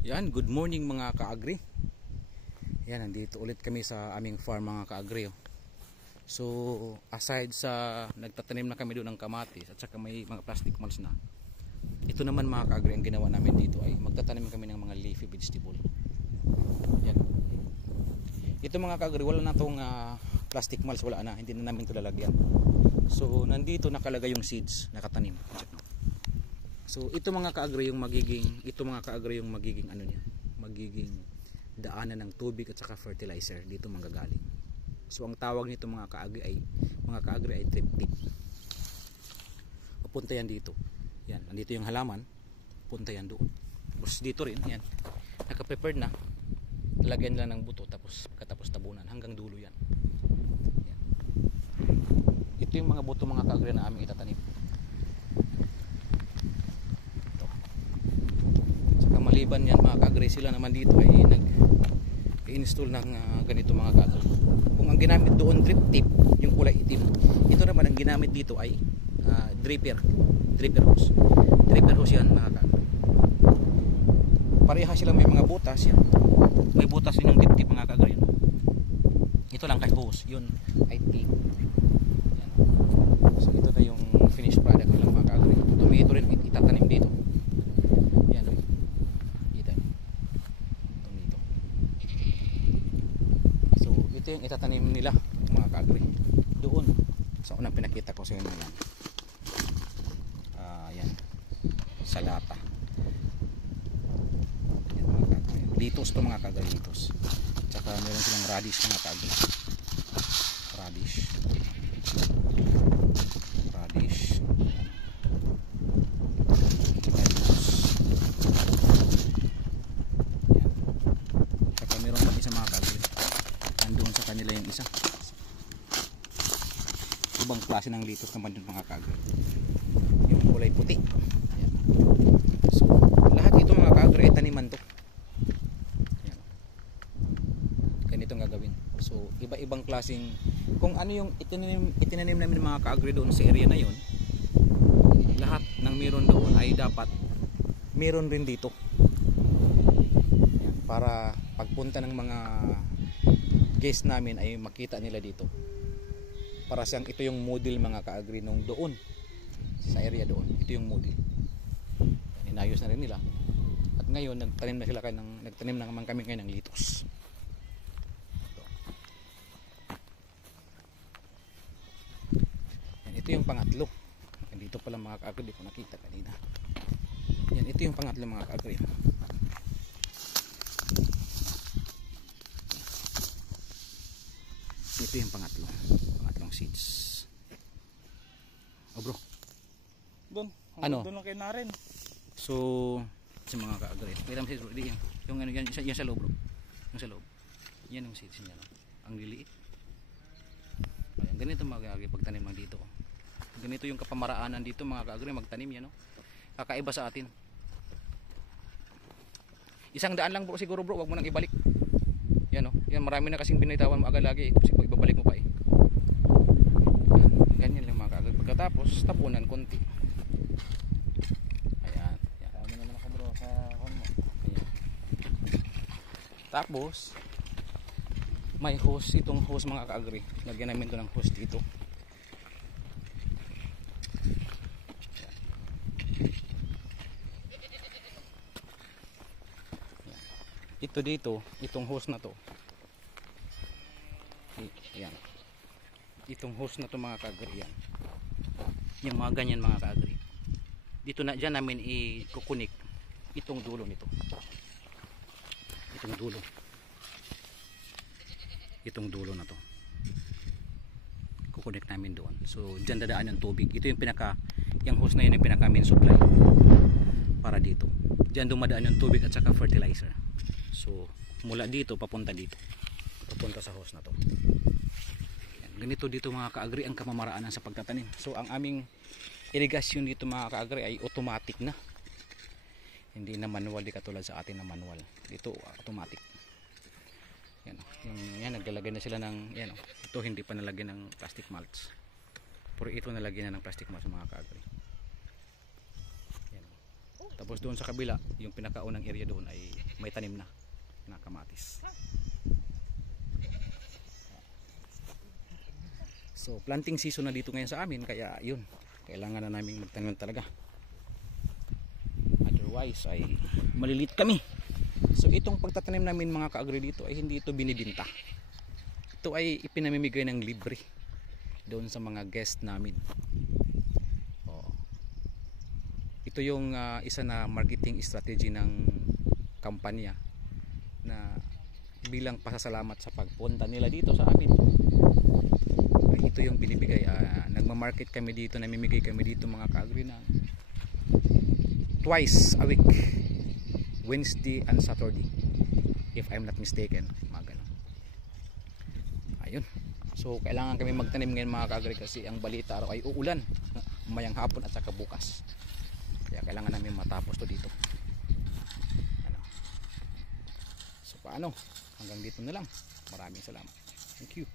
Yan, good morning mga ka-agri. Yan, nandito ulit kami sa aming farm mga ka-agri. So, aside sa nagtatanim na kami doon ng kamatis at saka may mga plastic mulch na, ito naman mga ka-agri, ang ginawa namin dito ay magtatanim kami ng mga leafy vegetable. Yan. Ito mga ka-agri, wala na itong plastic mulch, wala na, hindi na namin ito lalagyan. So, nandito nakalagay yung seeds, nakatanim. So ito mga ka-agri yung magiging ano niya, magiging daanan ng tubig at saka fertilizer dito manggagaling. So ang tawag nito mga ka-agri ay triptych. Papunta yan dito. Yan, nandito yung halaman, punta yan doon. Tapos dito rin, yan. Naka-prepared na. Lagyan lang ng buto tapos pagkatapos tabunan hanggang dulo yan. Yan. Ito yung mga buto mga ka-agri na aming itatanim. Maliban yan mga ka-agri, sila naman dito ay nag-install ng ganito mga ka-agri. Kung ang ginamit doon drip tip, yung kulay itim, ito naman ang ginamit dito ay dripper hose. Dripper hose yan mga ka-agri. Pareha silang may mga butas yan. May butas din yung drip tip mga ka-agri. Ito lang kay hose, yun ay tip. Yan. So ito na yung finished product ng mga ka-agri. Ito rin itatanim dito. Ito yung itatanim nila mga ka-agri doon sa unang pinakita ko sa inyo yan. Yan sa lata yan, mga ka-agri. Litos to mga ka-agri, litos. Tsaka meron silang radish mga ka-agri, radish yan. Tsaka meron pa isa mga ka-agri, doon sa kanila yung isa. Ibang klase ng litos naman yung mga ka-agri, yung kulay puti. Ayan. So lahat ito mga ka-agri ay taniman to. Ayan. Ganitong gagawin. So iba-ibang klaseng, kung ano yung itinanim namin mga ka-agri doon sa area na yon, lahat ng meron doon ay dapat meron rin dito. Ayan. Para pagpunta ng mga guest namin ay makita nila dito. Para siyang ito yung model mga ka-agri nung doon sa area doon. Ito yung model. Inayos na rin nila. At ngayon nagtanim na naman kami ngayon ng litos. Yan, ito yung pangatlo. Dito pala mga ka-agri, di ko nakita kanina. Yan, ito yung pangatlo mga ka-agri. Ito yung pangatlong seeds. Oh bro, doon lang kay Naren. So sa mga ka-agri, kailan seeds bro, yung ano yan sa loob bro, yung sa loob yan yung seeds niya, no? Ang liliit. Ayan, ganito mga ka-agri pagtanim lang dito. Ganito yung kapamaraanan dito mga ka-agri magtanim yan, no? Kakaiba sa atin. 100 lang bro siguro bro, wag mo nang ibalik. Yan o, yan marami na kasing binitawan mo agad lagi, kasi ibabalik mo pa eh. Ganyan lang mga ka-agri. Pagkatapos tapunan konti. Ayan, yan. Dami naman ako bro sa kon mo. Ayan. Tapos may hose, itong hose mga ka-agri. Lagyan namin ito ng hose dito. Ito dito, itong hose na to. Ayan. Itong hose na to mga ka-agri yan. Yung mga ganyan mga ka-agri. Dito na diyan namin i-kukunik itong dulo nito. Itong dulo. Itong dulo na to. Kukunik namin doon. So diyan dadaan yung tubig. Ito yung yung hose na yun yung pinaka main supply para dito. Diyan dumadaan yung tubig at saka fertilizer. So mula dito papunta dito, papunta sa hose na to. Yan, ganito dito mga ka-agri ang kamamaraanan sa pagtatanim. So ang aming irigasyon dito mga ka-agri ay automatic na, hindi na manual, di katulad sa atin na manual. Dito automatic. Yan, naglalagay na sila ng yan, ito hindi pa nalagyan ng plastic mulch, pero ito nalagyan na ng plastic mulch mga ka-agri. Tapos doon sa kabila, yung pinakaunang area doon ay may tanim na kamatis. So planting season na dito ngayon sa amin, kaya yun, kailangan na namin magtanim talaga, otherwise ay malilit kami. So itong pagtatanim namin mga ka-agri dito ay hindi ito binibinta, ito ay ipinamimigay ng libre doon sa mga guest namin. Ito yung isa na marketing strategy ng kampanya na bilang pasasalamat sa pagpunta nila dito sa amin. Ito yung binibigay, nagmamarket kami dito, namimigay kami dito mga ka-agri na twice a week, Wednesday and Saturday if I'm not mistaken, mga ganun. Ayun, so kailangan kami magtanim ngayon mga ka-agri kasi ang balita araw ay uulan mayang hapon at saka bukas, kaya kailangan namin matapos to dito. So paano, hanggang dito na lang, maraming salamat, thank you.